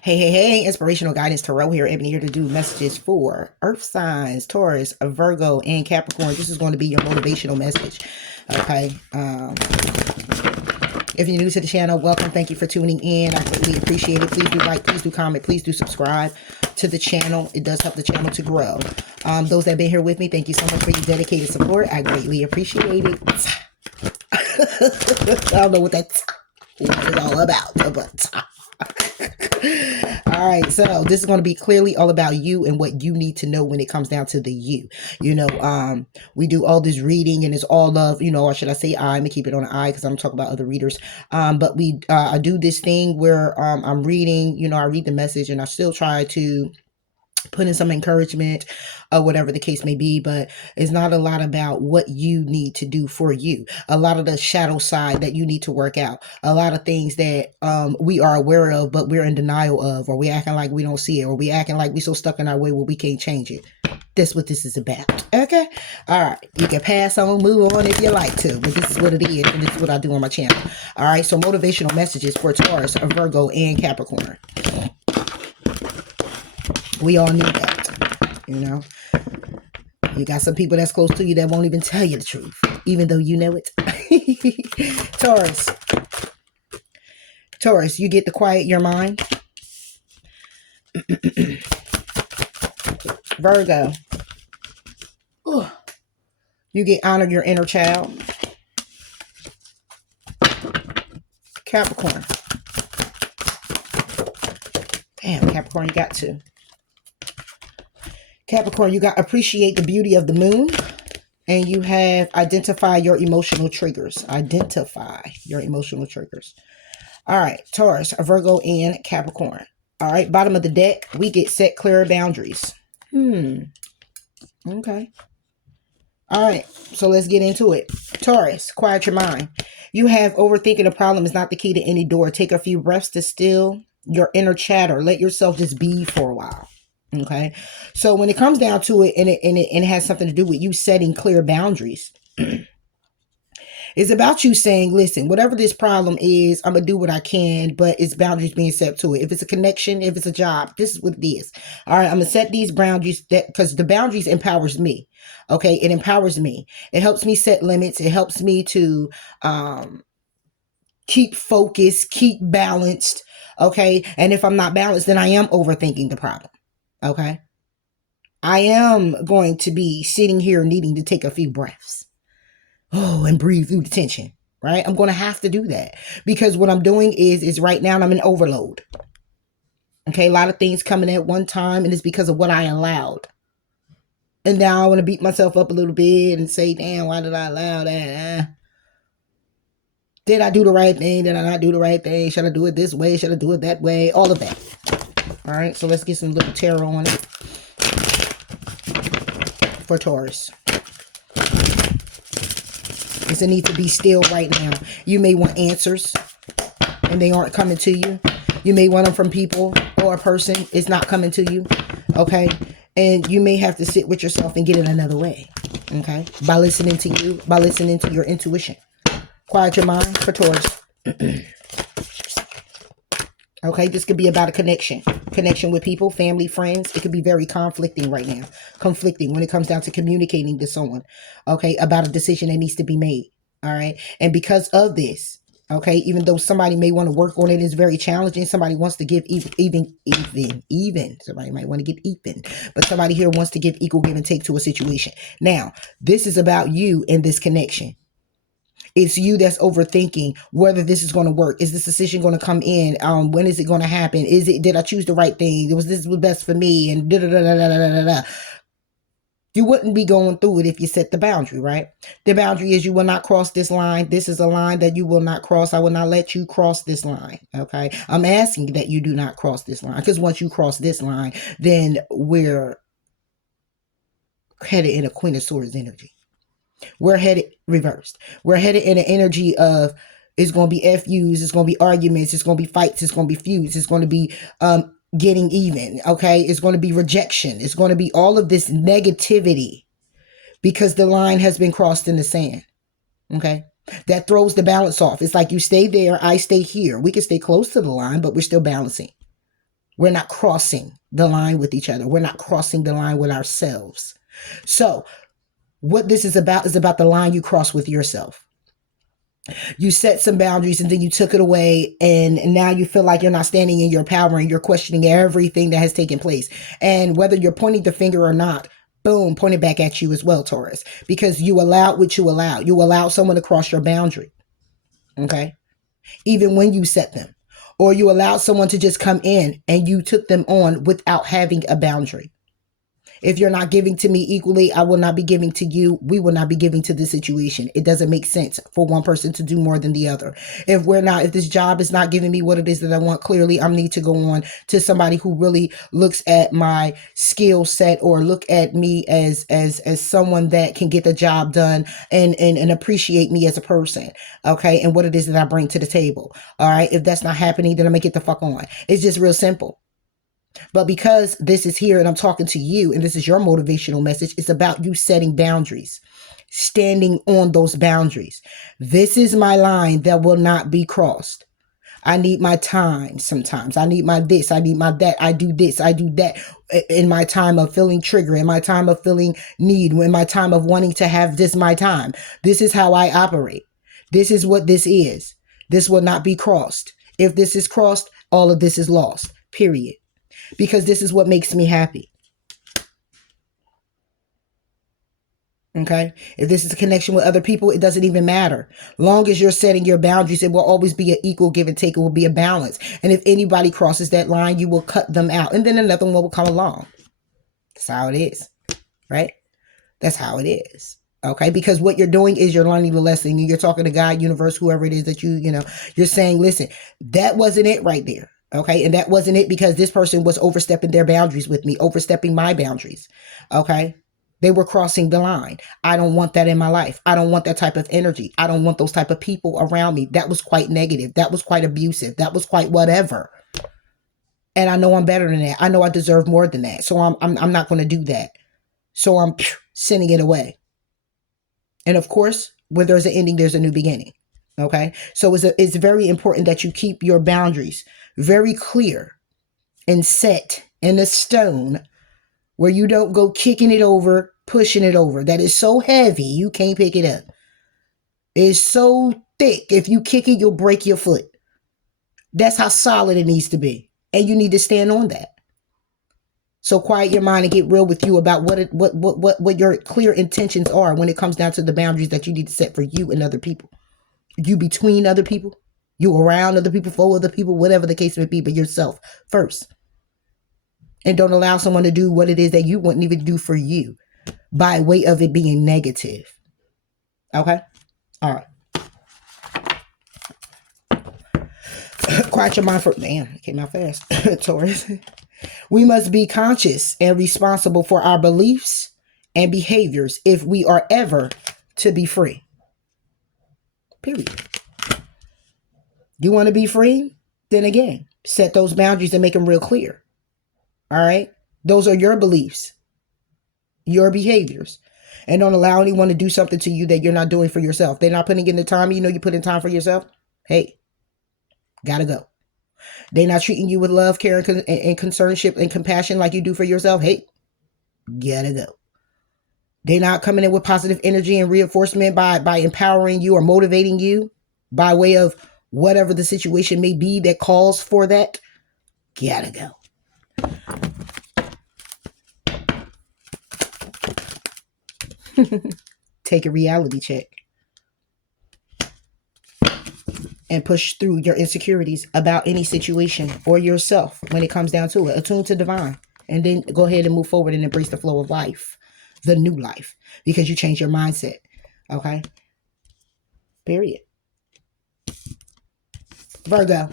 Hey, inspirational guidance tarot here. Ebony here to do messages for Earth signs, Taurus, Virgo, and Capricorn. This is going to be your motivational message. Okay. If you're new to the channel, welcome. Thank you for tuning in. I greatly appreciate it. Please do like, please do comment, please do subscribe to the channel. It does help the channel to grow. Those that have been here with me, thank you so much for your dedicated support. I greatly appreciate it. I don't know what that's all about, but all right, so this is going to be clearly all about you and what you need to know when it comes down to the you. We do all this reading and it's all of, or should I say I'm gonna keep it on the I because I'm talking about other readers. But I do this thing where I'm reading, I read the message and I still try to put in some encouragement or whatever the case may be, but it's not a lot about what you need to do for you. A lot of the shadow side that you need to work out, a lot of things that we are aware of but we're in denial of, or we acting like we don't see it, or we acting like we so stuck in our way where we can't change it. That's what this is about. Okay, all right, you can pass on, move on if you like to, but this is what it is and this is what I do on my channel. All right, so motivational messages for Taurus, Virgo, and Capricorn. We all need that, You got some people that's close to you that won't even tell you the truth, even though you know it. Taurus, you get to quiet your mind. Virgo, you get honor your inner child. Capricorn. Damn, Capricorn, you got to. Capricorn, you got to appreciate the beauty of the moon. And you have identify your emotional triggers. Identify your emotional triggers. All right, Taurus, Virgo, and Capricorn. All right, bottom of the deck, we get set clear boundaries. Okay. All right, so let's get into it. Taurus, quiet your mind. You have overthinking a problem is not the key to any door. Take a few breaths to still your inner chatter. Let yourself just be for a while. Okay, so when it comes down to it, and it has something to do with you setting clear boundaries, it's about you saying, listen, whatever this problem is, I'm gonna do what I can, but it's boundaries being set to it. If it's a connection, if it's a job, this is what it is. All right, I'm gonna set these boundaries because the boundaries empowers me. Okay, it empowers me. It helps me set limits. It helps me to keep focused, keep balanced. Okay, and if I'm not balanced, then I am overthinking the problem. Okay, I am going to be sitting here needing to take a few breaths. And breathe through the tension, right? I'm going to have to do that because what I'm doing is right now I'm in overload. Okay, a lot of things coming at one time, and it's because of what I allowed. And now I want to beat myself up a little bit and say, damn, why did I allow that? Did I do the right thing? Did I not do the right thing? Should I do it this way? Should I do it that way? All of that. All right, so let's get some little tarot on it for Taurus. It's a need to be still right now. You may want answers and they aren't coming to you. You may want them from people or a person. It's not coming to you. Okay, and you may have to sit with yourself and get it another way. Okay, by listening to you, by listening to your intuition. Quiet your mind for Taurus. Okay, this could be about a connection with people, family, friends. It could be very conflicting right now. Conflicting when it comes down to communicating to someone, okay, about a decision that needs to be made. All right, and because of this, okay, even though somebody may want to work on it, it's very challenging. Somebody wants to give even. Somebody might want to get even, but somebody here wants to give equal give and take to a situation. Now, this is about you and this connection. It's you that's overthinking whether this is going to work. Is this decision going to come in? When is it going to happen? Did I choose the right thing? Was this best for me? And da da da da da da da. You wouldn't be going through it if you set the boundary, right? The boundary is you will not cross this line. This is a line that you will not cross. I will not let you cross this line. Okay. I'm asking that you do not cross this line, because once you cross this line, then we're headed in a Queen of Swords energy. We're headed reversed. We're headed in an energy of it's going to be FUs, it's going to be arguments, it's going to be fights, it's going to be feuds, it's going to be getting even, okay? It's going to be rejection. It's going to be all of this negativity because the line has been crossed in the sand, okay? That throws the balance off. It's like you stay there, I stay here. We can stay close to the line, but we're still balancing. We're not crossing the line with each other. We're not crossing the line with ourselves. So what this is about the line you cross with yourself. You set some boundaries and then you took it away, and now you feel like you're not standing in your power and you're questioning everything that has taken place. And whether you're pointing the finger or not, boom, pointed back at you as well, Taurus, because you allowed what you allowed. You allowed someone to cross your boundary. Okay. Even when you set them, or you allowed someone to just come in and you took them on without having a boundary. If you're not giving to me equally, I will not be giving to you. We will not be giving to the situation. It doesn't make sense for one person to do more than the other. If this job is not giving me what it is that I want, clearly I need to go on to somebody who really looks at my skill set, or look at me as someone that can get the job done, and appreciate me as a person. Okay. And what it is that I bring to the table. All right. If that's not happening, then I'm gonna get the fuck on. It's just real simple. But because this is here and I'm talking to you and this is your motivational message, it's about you setting boundaries, standing on those boundaries. This is my line that will not be crossed. I need my time sometimes. I need my this. I need my that. I do this. I do that in my time of feeling trigger, in my time of feeling need, in my time of wanting to have this my time. This is how I operate. This is what this is. This will not be crossed. If this is crossed, all of this is lost. Period. Because this is what makes me happy. Okay. If this is a connection with other people, it doesn't even matter. Long as you're setting your boundaries, it will always be an equal give and take. It will be a balance. And if anybody crosses that line, you will cut them out. And then another one will come along. That's how it is. Right? That's how it is. Okay. Because what you're doing is you're learning the lesson. You're talking to God, universe, whoever it is that you're saying, listen, that wasn't it right there. Okay. And that wasn't it because this person was overstepping their boundaries with me, overstepping my boundaries. Okay. They were crossing the line. I don't want that in my life. I don't want that type of energy. I don't want those type of people around me. That was quite negative. That was quite abusive. That was quite whatever. And I know I'm better than that. I know I deserve more than that. So I'm not going to do that. So I'm sending it away. And of course, when there's an ending, there's a new beginning. Okay. So it's very important that you keep your boundaries very clear and set in a stone, where you don't go kicking it over, pushing it over. That is so heavy, you can't pick it up. It's so thick. If you kick it, you'll break your foot. That's how solid it needs to be. And you need to stand on that. So quiet your mind and get real with you about what your clear intentions are when it comes down to the boundaries that you need to set for you and other people. You between other people, you around other people, for other people, whatever the case may be, but yourself first. And don't allow someone to do what it is that you wouldn't even do for you by way of it being negative. Okay? All right. Quiet your mind for... Damn, it came out fast. Taurus. We must be conscious and responsible for our beliefs and behaviors if we are ever to be free. Period. You want to be free? Then again, set those boundaries and make them real clear. All right? Those are your beliefs, your behaviors. And don't allow anyone to do something to you that you're not doing for yourself. They're not putting in the time. You know you put in time for yourself. Hey, gotta go. They're not treating you with love, care, and concernship and compassion like you do for yourself. Hey, gotta go. They're not coming in with positive energy and reinforcement by empowering you or motivating you by way of whatever the situation may be that calls for that. Gotta go. Take a reality check and push through your insecurities about any situation or yourself when it comes down to it. Attune to divine, and then go ahead and move forward and embrace the flow of life, the new life, because you change your mindset. Okay? Period. Virgo.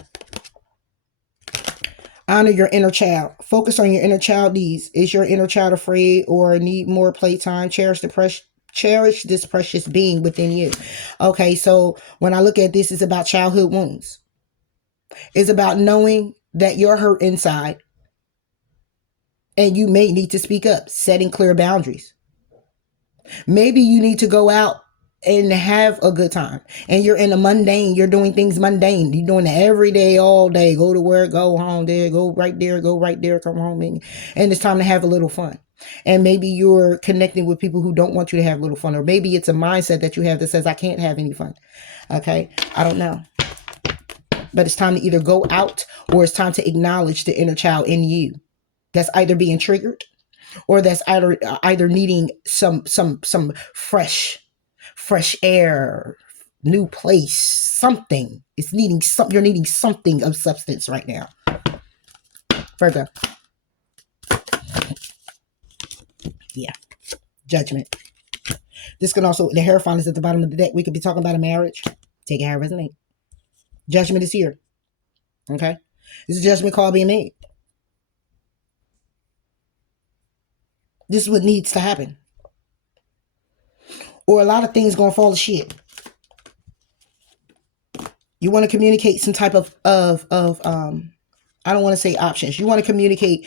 Honor your inner child. Focus on your inner child needs. Is your inner child afraid or need more playtime? Cherish this precious being within you. Okay, so when I look at this, it's about childhood wounds. It's about knowing that you're hurt inside and you may need to speak up, setting clear boundaries. Maybe you need to go out and have a good time. And you're in a mundane, you're doing things mundane. You're doing it every day, all day. Go to work, go home there, go right there, come home. And it's time to have a little fun. And maybe you're connecting with people who don't want you to have a little fun. Or maybe it's a mindset that you have that says, I can't have any fun. Okay. I don't know. But it's time to either go out, or it's time to acknowledge the inner child in you that's either being triggered, or that's either needing some fresh air, new place, something. It's needing some. You're needing something of substance right now. Virgo. Yeah. Judgment. This can also, the Hierophant is at the bottom of the deck. We could be talking about a marriage. Take it how it resonates. Judgment is here. Okay. This is a judgment call being made. This is what needs to happen. Or a lot of things gonna fall to shit. You want to communicate some type of I don't want to say options. You want to communicate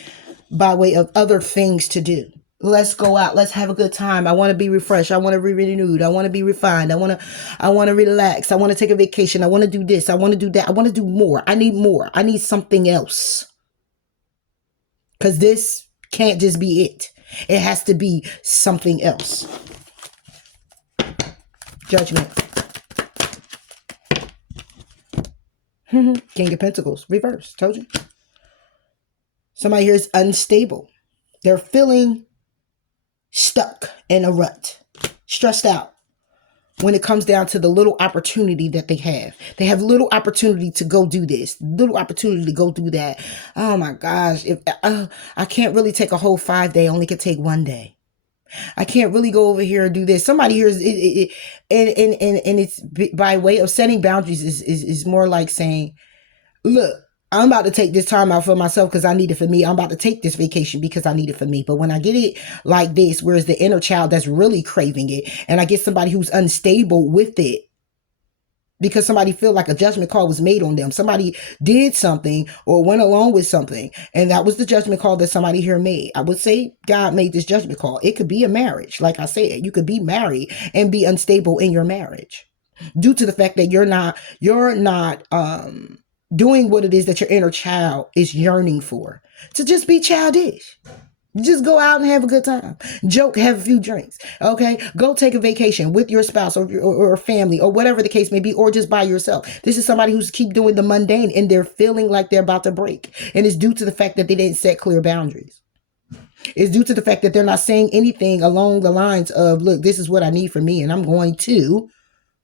by way of other things to do. Let's go out. Let's have a good time. I want to be refreshed. I want to be renewed. I want to be refined. I want to relax. I want to take a vacation. I want to do this. I want to do that. I want to do more. I need more. I need something else. Because this can't just be it. It has to be something else. Judgment. King of Pentacles. Reverse. Told you. Somebody here is unstable. They're feeling stuck in a rut. Stressed out. When it comes down to the little opportunity that they have. They have little opportunity to go do this. Little opportunity to go do that. Oh my gosh. If I can't really take a whole 5 day. I only could take 1 day. I can't really go over here and do this. Somebody here is and it's by way of setting boundaries is more like saying, look, I'm about to take this time out for myself because I need it for me. I'm about to take this vacation because I need it for me. But when I get it like this, whereas the inner child that's really craving it, and I get somebody who's unstable with it, because somebody feel like a judgment call was made on them. Somebody did something or went along with something. And that was the judgment call that somebody here made. I would say God made this judgment call. It could be a marriage. Like I said, you could be married and be unstable in your marriage due to the fact that you're not doing what it is that your inner child is yearning for. To just be childish. Just go out and have a good time. Joke, have a few drinks. Okay? Go take a vacation with your spouse or family or whatever the case may be, or just by yourself. This is somebody who's keep doing the mundane and they're feeling like they're about to break. And it's due to the fact that they didn't set clear boundaries. It's due to the fact that they're not saying anything along the lines of, look, this is what I need for me and I'm going to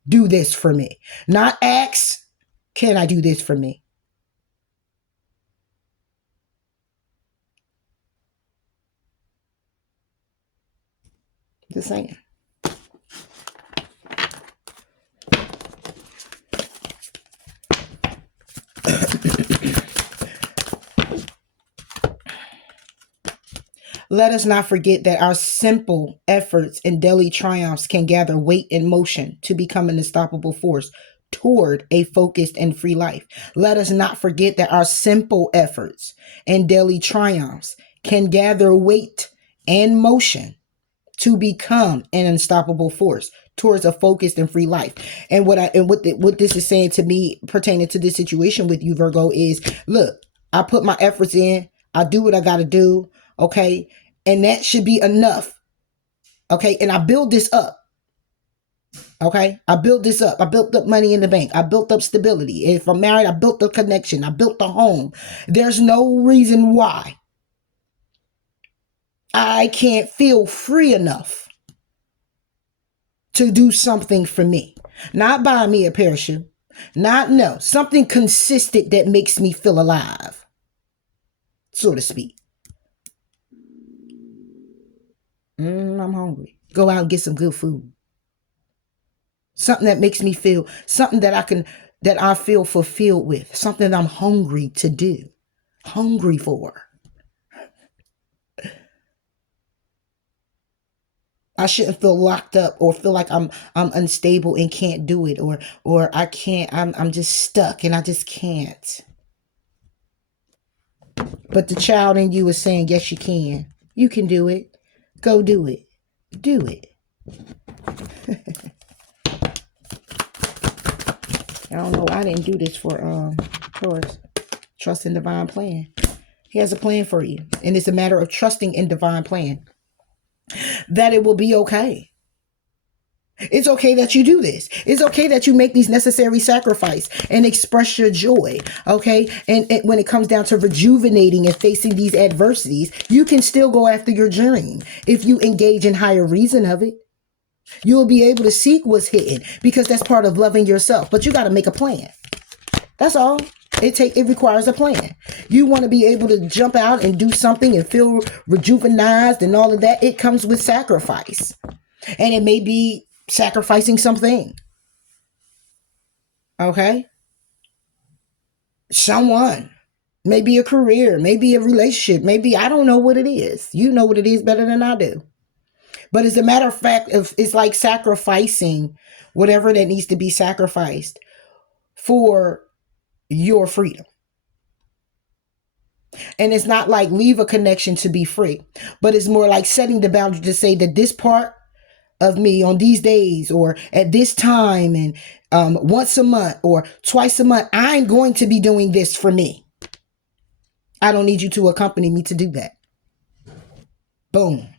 do this for me. Not ask, can I do this for me? Just saying. Let us not forget that our simple efforts and daily triumphs can gather weight and motion to become an unstoppable force toward a focused and free life. Let us not forget that our simple efforts and daily triumphs can gather weight and motion to become an unstoppable force towards a focused and free life. And what this is saying to me pertaining to this situation with you, Virgo, is look, I put my efforts in, I do what I got to do, okay? And that should be enough, okay? And I build this up, okay? I built this up. I built up money in the bank. I built up stability. If I'm married, I built the connection. I built the home. There's no reason why I can't feel free enough to do something for me. Not buy me a parachute. Something consistent that makes me feel alive, so to speak. I'm hungry. Go out and get some good food. Something that makes me feel, something that I feel fulfilled with. Something I'm hungry to do. Hungry for. I shouldn't feel locked up or feel like I'm unstable and can't do it, or I can't, I'm just stuck and I just can't. But the child in you is saying, yes, you can. You can do it. Go do it. Do it. I don't know. I didn't do this for Taurus. Trust in divine plan. He has a plan for you. And it's a matter of trusting in divine plan. That it will be okay. It's okay that you do this. It's okay that you make these necessary sacrifices and express your joy. Okay. And when it comes down to rejuvenating and facing these adversities, you can still go after your dream. If you engage in higher reason of it, you'll be able to seek what's hidden, because that's part of loving yourself. But you got to make a plan. That's all. It requires a plan. You want to be able to jump out and do something and feel rejuvenated and all of that. It comes with sacrifice. And it may be sacrificing something. Okay? Someone. Maybe a career. Maybe a relationship. Maybe, I don't know what it is. You know what it is better than I do. But as a matter of fact, it's like sacrificing whatever that needs to be sacrificed for your freedom. And it's not like leave a connection to be free, but it's more like setting the boundary to say that this part of me on these days or at this time and once a month or twice a month, I'm going to be doing this for me. I don't need you to accompany me to do that. Boom.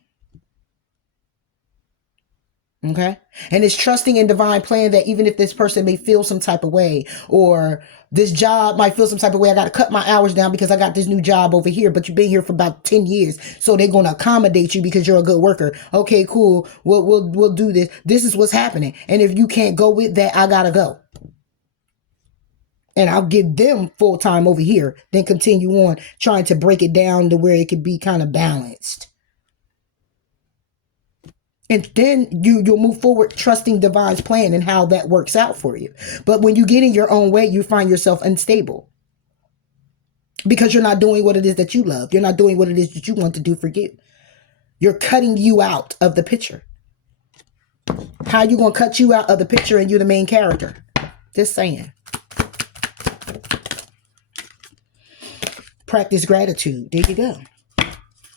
Okay. And it's trusting in divine plan that even if this person may feel some type of way, or this job might feel some type of way, I got to cut my hours down because I got this new job over here, but you've been here for about 10 years. So they're going to accommodate you because you're a good worker. Okay, cool. We'll do this. This is what's happening. And if you can't go with that, I got to go. And I'll give them full time over here, then continue on trying to break it down to where it could be kind of balanced. And then you'll move forward trusting divine's plan and how that works out for you. But when you get in your own way, you find yourself unstable. Because you're not doing what it is that you love. You're not doing what it is that you want to do for you. You're cutting you out of the picture. How you going to cut you out of the picture and you're the main character? Just saying. Practice gratitude. There you go.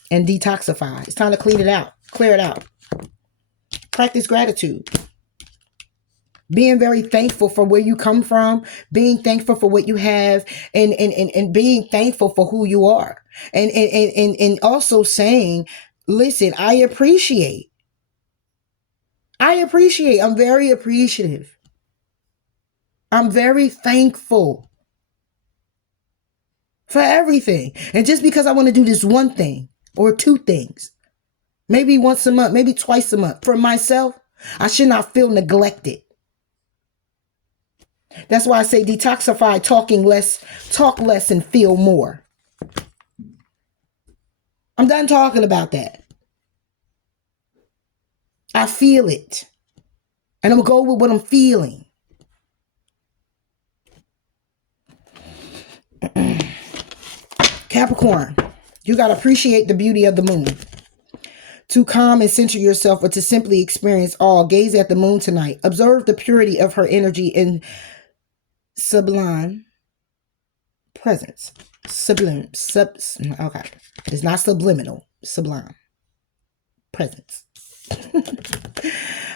And detoxify. It's time to clean it out. Clear it out. Practice gratitude. Being very thankful for where you come from, being thankful for what you have, and being thankful for who you are. And also saying, listen, I appreciate. I'm very appreciative. I'm very thankful for everything. And just because I want to do this one thing or two things, maybe once a month, maybe twice a month, for myself, I should not feel neglected. That's why I say detoxify, talk less and feel more. I'm done talking about that. I feel it. And I'm going to go with what I'm feeling. Capricorn, you got to appreciate the beauty of the moon. To calm and center yourself, or to simply experience all, gaze at the moon tonight. Observe the purity of her energy and sublime presence. Okay. It's not subliminal. Sublime presence.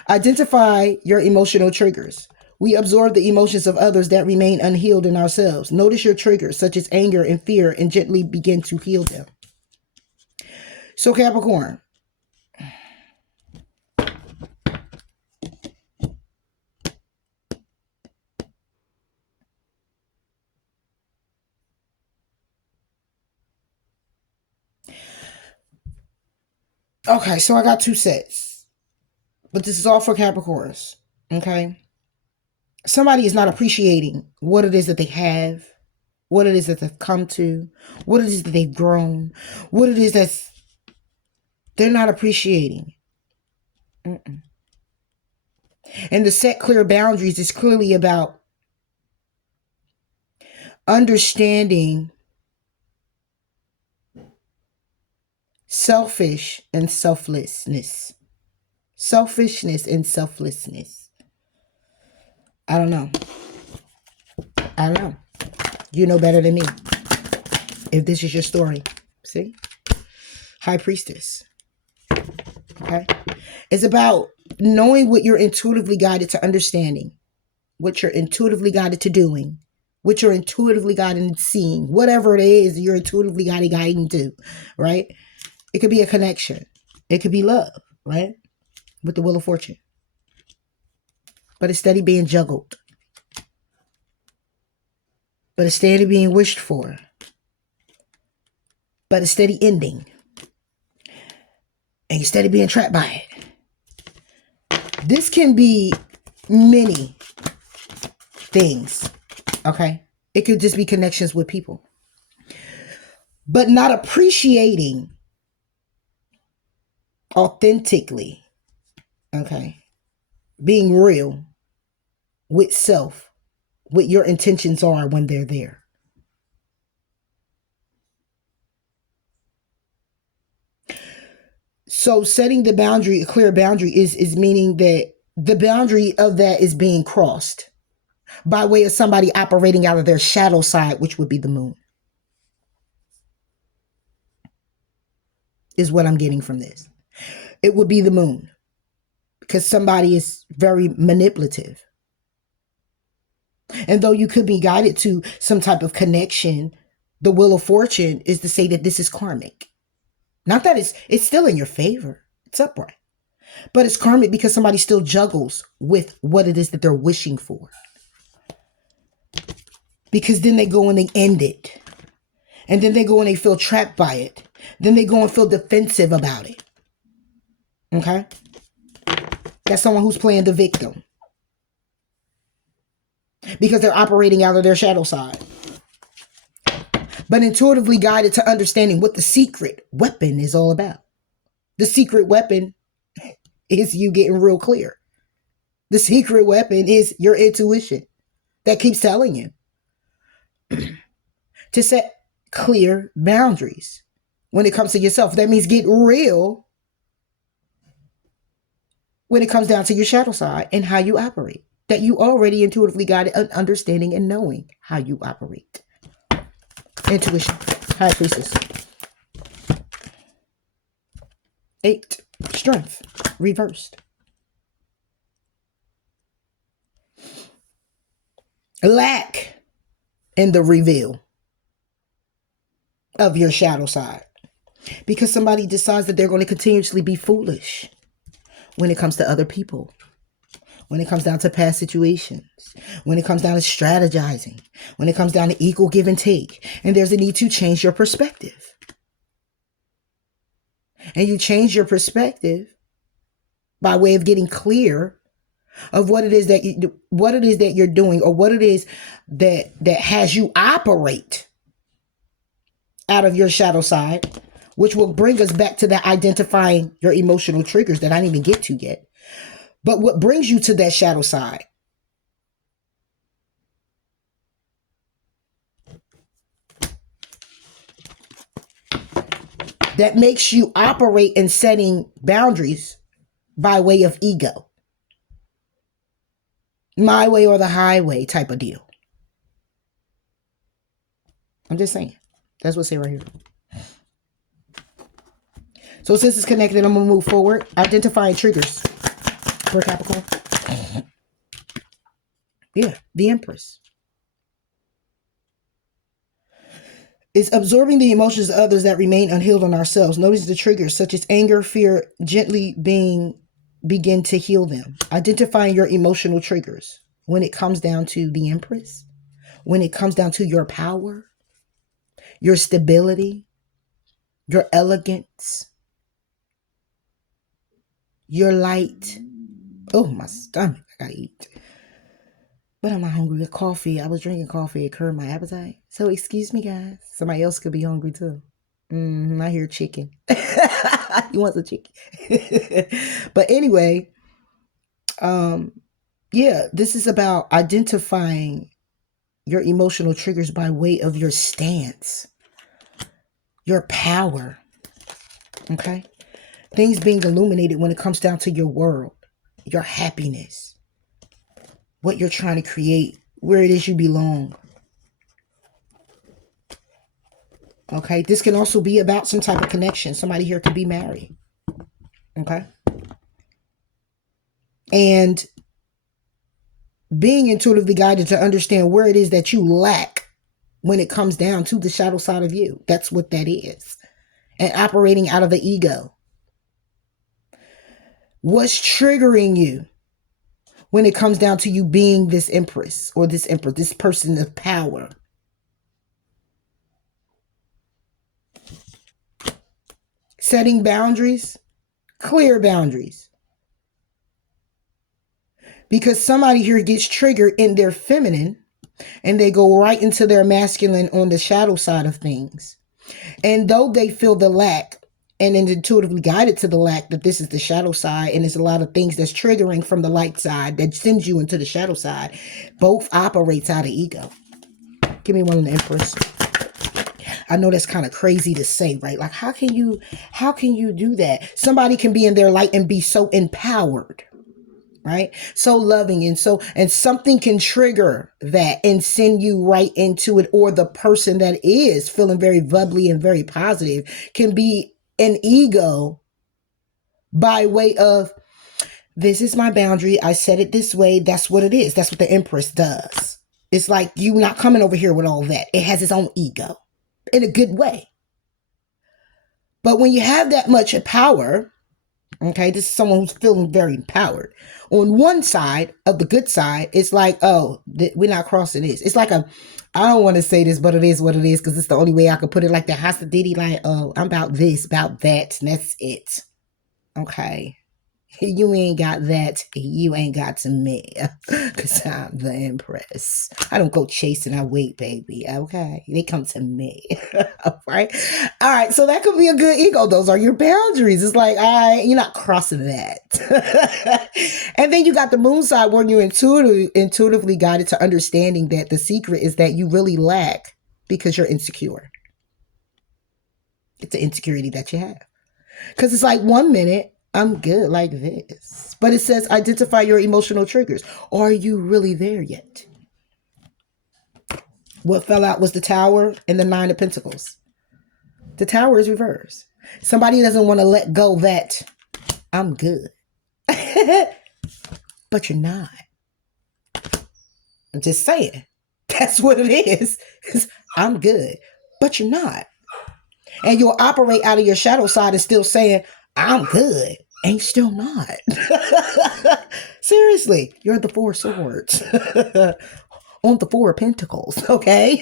Identify your emotional triggers. We absorb the emotions of others that remain unhealed in ourselves. Notice your triggers, such as anger and fear, and gently begin to heal them. So, Capricorn, okay, so I got two sets, but this is all for Capricorns, okay? Somebody is not appreciating what it is that they have, what it is that they've come to, what it is that they've grown, what it is that they're not appreciating. And to set clear boundaries is clearly about understanding selfishness and selflessness. I don't know. You know better than me. If this is your story. See? High Priestess. Okay? It's about knowing what you're intuitively guided to understanding. what you're intuitively guided to doing, what you're intuitively guided to seeing, whatever it is you're intuitively guiding to, right? It could be a connection. It could be love, right? With the Wheel of Fortune. But it's steady being juggled. But it's steady being wished for. But it's steady ending. And you're steady being trapped by it. This can be many things, okay? It could just be connections with people. But not appreciating authentically, okay? Being real with self, what your intentions are when they're there. So setting the boundary, a clear boundary is meaning that the boundary of that is being crossed by way of somebody operating out of their shadow side, which would be the moon. Is what I'm getting from this. It would be the moon. Because somebody is very manipulative. And though you could be guided to some type of connection, the Wheel of Fortune is to say that this is karmic. Not that it's still in your favor. It's upright. But it's karmic because somebody still juggles with what it is that they're wishing for. Because then they go and they end it. And then they go and they feel trapped by it. Then they go and feel defensive about it. Okay? That's someone who's playing the victim. Because they're operating out of their shadow side. But intuitively guided to understanding what the secret weapon is all about. The secret weapon is you getting real clear. The secret weapon is your intuition that keeps telling you to set clear boundaries when it comes to yourself. That means get real when it comes down to your shadow side and how you operate. That you already intuitively guided, understanding and knowing how you operate. Intuition. High Priestess. 8. Strength. Reversed. Lack in the reveal of your shadow side. Because somebody decides that they're going to continuously be foolish when it comes to other people. When it comes down to past situations, when it comes down to strategizing, when it comes down to equal give and take, and there's a need to change your perspective. And you change your perspective by way of getting clear of what it is that you're doing, or what it is that has you operate out of your shadow side, which will bring us back to that identifying your emotional triggers that I didn't even get to yet. But what brings you to that shadow side? That makes you operate in setting boundaries by way of ego. My way or the highway type of deal. I'm just saying. That's what's here right here. So since it's connected, I'm going to move forward. Identifying triggers. For Capricorn. Yeah, the Empress. It's absorbing the emotions of others that remain unhealed on ourselves. Notice the triggers such as anger, fear, gently begin to heal them. Identifying your emotional triggers when it comes down to the Empress, when it comes down to your power, your stability, your elegance, your light. Oh, my stomach, I gotta eat. But I'm not hungry with coffee. I was drinking coffee. It curbed my appetite. So excuse me, guys. Somebody else could be hungry too. I hear chicken. He wants a chicken. But anyway, yeah, this is about identifying your emotional triggers by way of your stance, your power. Okay? Things being illuminated when it comes down to your world, your happiness, what you're trying to create, where it is you belong. Okay, this can also be about some type of connection. Somebody here could be married. Okay. And being intuitively guided to understand where it is that you lack when it comes down to the shadow side of you. That's what that is. And operating out of the ego. What's triggering you when it comes down to you being this empress or this emperor, this person of power? Setting boundaries, clear boundaries. Because somebody here gets triggered in their feminine and they go right into their masculine on the shadow side of things. And though they feel the lack and then intuitively guided to the lack that this is the shadow side and there's a lot of things that's triggering from the light side that sends you into the shadow side, both operates out of ego. Give me one of the Empress. I know that's kind of crazy to say, right? Like, how can you do that? Somebody can be in their light and be so empowered, right? So loving and something can trigger that and send you right into it. Or the person that is feeling very bubbly and very positive can be an ego by way of, this is my boundary. I said it this way. That's what it is. That's what the Empress does. It's like, you not coming over here with all that. It has its own ego in a good way. But when you have that much power, okay, this is someone who's feeling very empowered. On one side of the good side, it's like, oh, we're not crossing this. It's like I don't want to say this, but it is what it is, because it's the only way I could put it, like the Hasta Diddy, like, oh, I'm about this, about that, and that's it. Okay. You ain't got that. You ain't got to me. Because I'm the Empress. I don't go chasing. I wait, baby. Okay. They come to me. All right. All right. So that could be a good ego. Those are your boundaries. It's like, you're not crossing that. And then you got the moon side where you're intuitively guided to understanding that the secret is that you really lack because you're insecure. It's an insecurity that you have. Because it's like 1 minute, I'm good like this. But it says identify your emotional triggers. Are you really there yet? What fell out was the Tower and the Nine of Pentacles. The Tower is reversed. Somebody doesn't want to let go that I'm good. But you're not. I'm just saying. That's what it is. I'm good. But you're not. And you'll operate out of your shadow side and still saying, I'm good. And still not. Seriously, you're the Four Swords. On the Four of Pentacles, okay?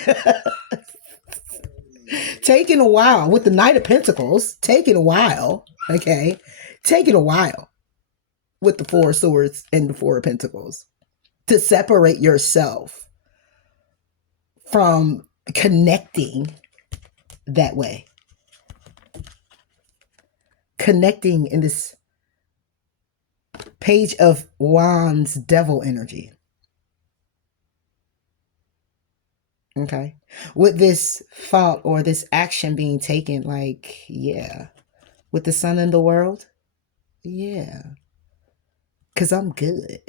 Taking a while with the Knight of Pentacles. Taking a while, okay? Taking a while with the Four Swords and the Four of Pentacles to separate yourself from connecting that way. Connecting in this Page of Wands devil energy. Okay. With this thought or this action being taken, like, yeah. With the sun in the world, yeah. Because I'm good.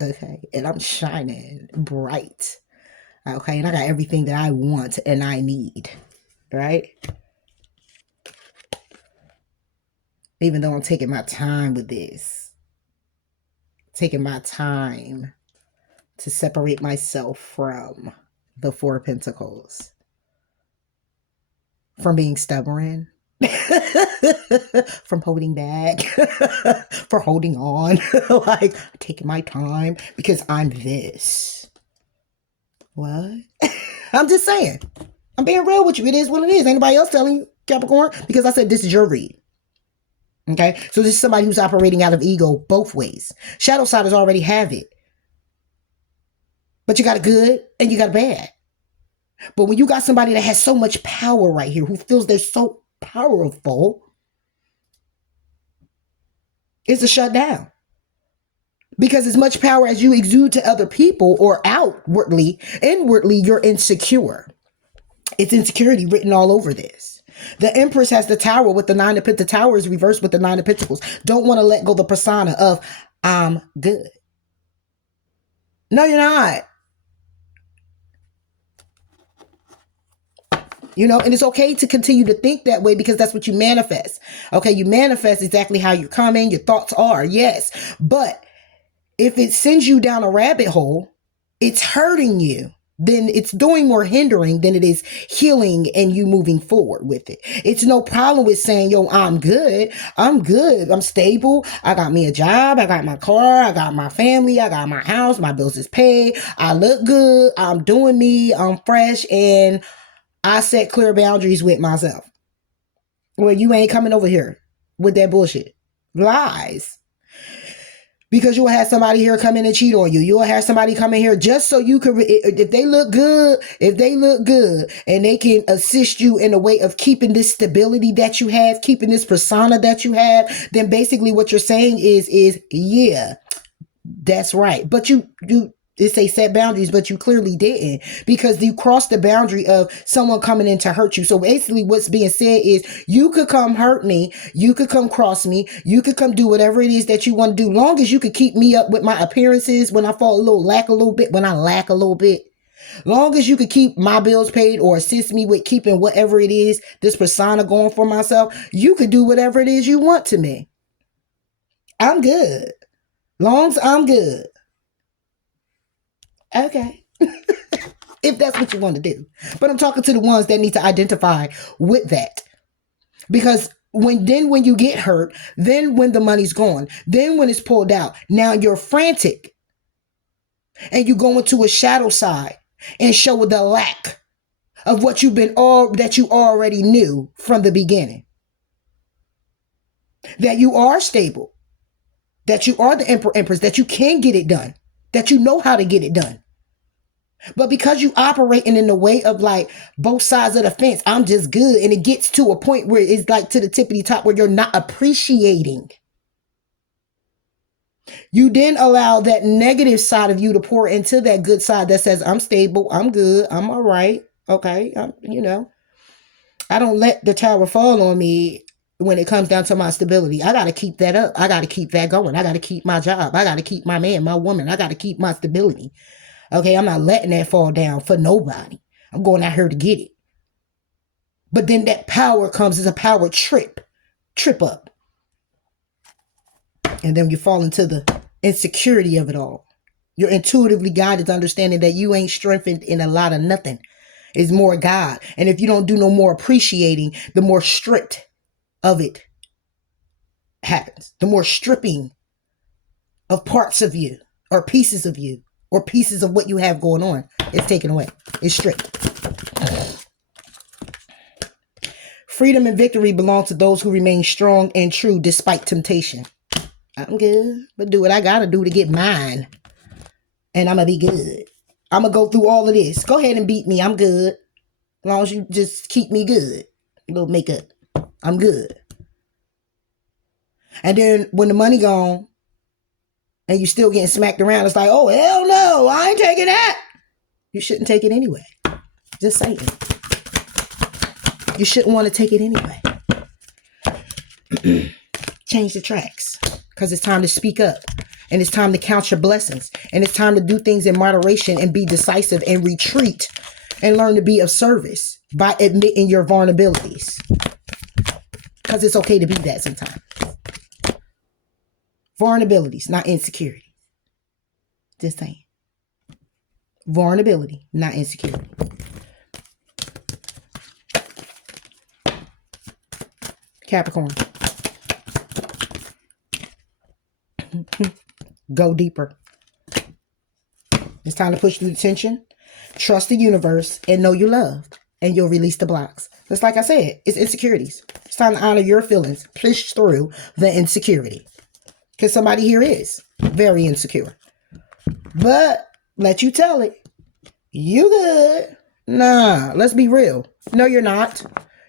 Okay. And I'm shining bright. Okay. And I got everything that I want and I need. Right? Even though I'm taking my time with this. Taking my time to separate myself from the Four of Pentacles. From being stubborn. From holding back. For holding on. Like, taking my time because I'm this. What? I'm just saying. I'm being real with you. It is what it is. Ain't nobody else telling you, Capricorn? Because I said this is your read. Okay, so this is somebody who's operating out of ego both ways. Shadow siders already have it. But you got a good and you got a bad. But when you got somebody that has so much power right here, who feels they're so powerful, it's a shutdown. Because as much power as you exude to other people or outwardly, inwardly, you're insecure. It's insecurity written all over this. The Empress has the Tower with the Nine of Pentacles. The Tower is reversed with the Nine of Pentacles. Don't want to let go the persona of, I'm good. No, you're not. You know, and it's okay to continue to think that way because that's what you manifest. Okay, you manifest exactly how you're coming. Your thoughts are, yes. But If it sends you down a rabbit hole, it's hurting you. Then it's doing more hindering than it is healing and you moving forward with it. It's no problem with saying, yo, I'm good. I'm good. I'm stable. I got me a job. I got my car. I got my family. I got my house. My bills is paid. I look good. I'm doing me. I'm fresh. And I set clear boundaries with myself. Well, you ain't coming over here with that bullshit. Lies. Because you'll have somebody here come in and cheat on you. You'll have somebody come in here just so you can, if they look good, and they can assist you in a way of keeping this stability that you have, keeping this persona that you have, then basically what you're saying is yeah, that's right. But it say set boundaries, but you clearly didn't, because you crossed the boundary of someone coming in to hurt you. So basically what's being said is you could come hurt me, you could come cross me, you could come do whatever it is that you want to do, long as you could keep me up with my appearances when I lack a little bit. Long as you could keep my bills paid or assist me with keeping whatever it is, this persona going for myself, you could do whatever it is you want to me. I'm good. Long as I'm good. Okay. If that's what you want to do. But I'm talking to the ones that need to identify with that. Because when you get hurt, then when the money's gone, then when it's pulled out, now you're frantic. And you go into a shadow side and show the lack of what that you already knew from the beginning. That you are stable. That you are the empress, that you can get it done. That you know how to get it done. But because you operating in the way of like both sides of the fence, I'm just good. And it gets to a point where it's like to the tippity top where you're not appreciating. You then allow that negative side of you to pour into that good side that says, I'm stable, I'm good, I'm all right. Okay. I don't let the tower fall on me when it comes down to my stability. I got to keep that up. I got to keep that going. I got to keep my job. I got to keep my man, my woman. I got to keep my stability. Okay, I'm not letting that fall down for nobody. I'm going out here to get it. But then that power comes as a power trip up. And then you fall into the insecurity of it all. You're intuitively guided to understanding that you ain't strengthened in a lot of nothing. It's more God. And if you don't do no more appreciating, the more stripped of it happens. The more stripping of parts of you or pieces of you or pieces of what you have going on is taken away. It's stripped. Freedom and victory belong to those who remain strong and true despite temptation. I'm good, but do what I gotta do to get mine. And I'm gonna be good. I'm gonna go through all of this. Go ahead and beat me. I'm good. As long as you just keep me good. A little makeup. I'm good. And then when the money gone and you still getting smacked around, it's like, oh, hell no, I ain't taking that. You shouldn't take it anyway. Just saying. You shouldn't want to take it anyway. Change the tracks, because it's time to speak up, and it's time to count your blessings, and it's time to do things in moderation and be decisive and retreat and learn to be of service by admitting your vulnerabilities, because it's okay to be that sometimes. Vulnerabilities, not insecurity. Just saying. Vulnerability, not insecurity. Capricorn. Go deeper. It's time to push through the tension, trust the universe, and know you're loved. And you'll release the blocks. Just like I said, it's insecurities. It's time to honor your feelings. Push through the insecurity. Because somebody here is very insecure. But let you tell it. You good. Nah, let's be real. No, you're not.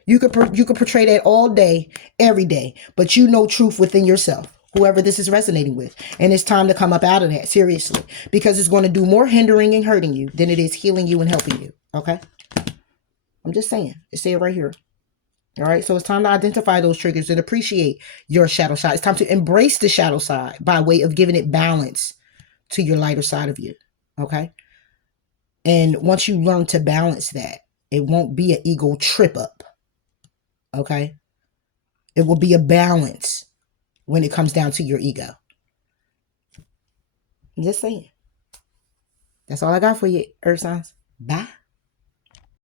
You could portray that all day, every day. But you know truth within yourself. Whoever this is resonating with. And it's time to come up out of that, seriously. Because it's going to do more hindering and hurting you than it is healing you and helping you. Okay? I'm just saying. Just say it right here. All right? So it's time to identify those triggers and appreciate your shadow side. It's time to embrace the shadow side by way of giving it balance to your lighter side of you. Okay? And once you learn to balance that, it won't be an ego trip up. Okay? It will be a balance when it comes down to your ego. I'm just saying. That's all I got for you, Earth signs. Bye.